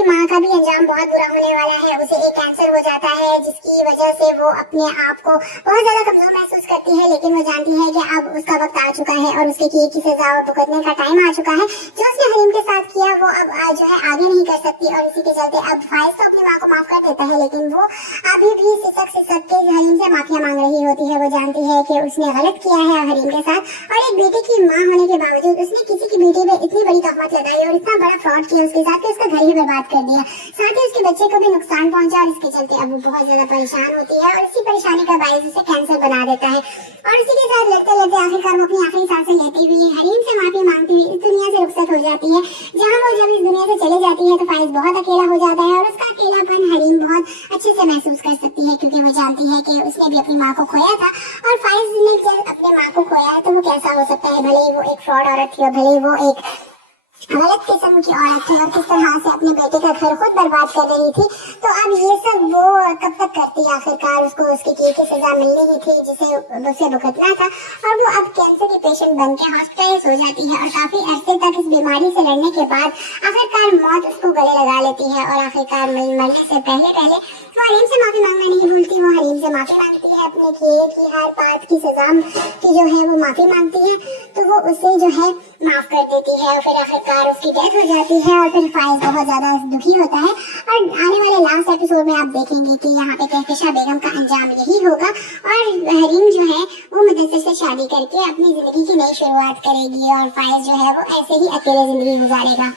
की माँ का भी अंजाम बहुत बुरा होने वाला है। उसे एक कैंसर हो जाता है जिसकी वजह से वो अपने आप को बहुत ज्यादा कमजोर महसूस करती है, लेकिन वो जानती है कि अब उसका वक्त आ चुका है और उसके किए की सजा भुगतने का टाइम आ चुका है। जो उसने हरीम के साथ किया वो अब जो है आगे नहीं कर सकती और इसी के चलते अब फाइज तो अपनी माँ को माफ कर देता है, लेकिन वो अभी भी सिसक के हरीम से माफिया मांग रही होती है। वो जानती है कि उसने गलत किया है हरीम के साथ और एक बेटे की माँ होने के बावजूद उसने किसी की बेटी पे इतनी बड़ी तहमत लगाई और इतना बड़ा फ्रॉड किया उसके साथ कि उसका घर ही बर्बाद कर दिया, साथ ही उसके बच्चे को भी नुकसान पहुंचा और इसके चलते अब वो बहुत ज्यादा परेशान होती है और इसी परेशानी का बायस उसे कैंसर बना देता है। और इसी के साथ लड़ते लड़ते आखिरकार वो अपनी आखिरी सांसें लेती हुई हरीम से माफी मांगती हुई इस दुनिया से रुखसत हो जाती है। जहाँ वो जब इस दुनिया से चले जाती है तो फाइज बहुत अकेला हो जाता है और उसका अकेलापन हरीम बहुत अच्छे से महसूस कर सकती है, क्योंकि वो जानती है कि उसने भी अपनी माँ को खोया था और फाइज ने जब अपनी माँ को खोया है तो वो कैसा हो सकता है, भले ही वो एक फ्रॉड औरत थी और भले ही वो एक गलत किस्म की औरत थी और किस तरह से अपने बेटे का घर खुद बर्बाद कर रही थी। तो अब ये सब वो कब तक करती, आखिरकार उसको उसके किए की सजा मिलनी ही थी जिसे उसे भुगतना था और वो अब कैंसर की पेशेंट बन के हॉस्पिटलाइज हो जाती है और काफी अरसे तक इस बीमारी से लड़ने के बाद आखिरकार मौत उसको गले लगा लेती है और आखिरकार मरने से पहले वो हरीम से माफी मांगना नहीं भूलती। वो हरीम से माफी मांगती है, अपने किए की हर बात की सजा की जो है वो माफी मांगती है, तो वो उसे जो है माफ कर देती है और फिर आखिरकार उसकी डेथ हो जाती है और फिर फाइज बहुत ज्यादा दुखी होता है। और आने वाले लास्ट एपिसोड में आप देखेंगे कि यहाँ पे कहकशा बेगम का अंजाम यही होगा और हरीम जो है वो मुदस्सिर से शादी करके अपनी जिंदगी की नई शुरुआत करेगी और फाइज जो है वो ऐसे ही अकेले जिंदगी गुजारेगा।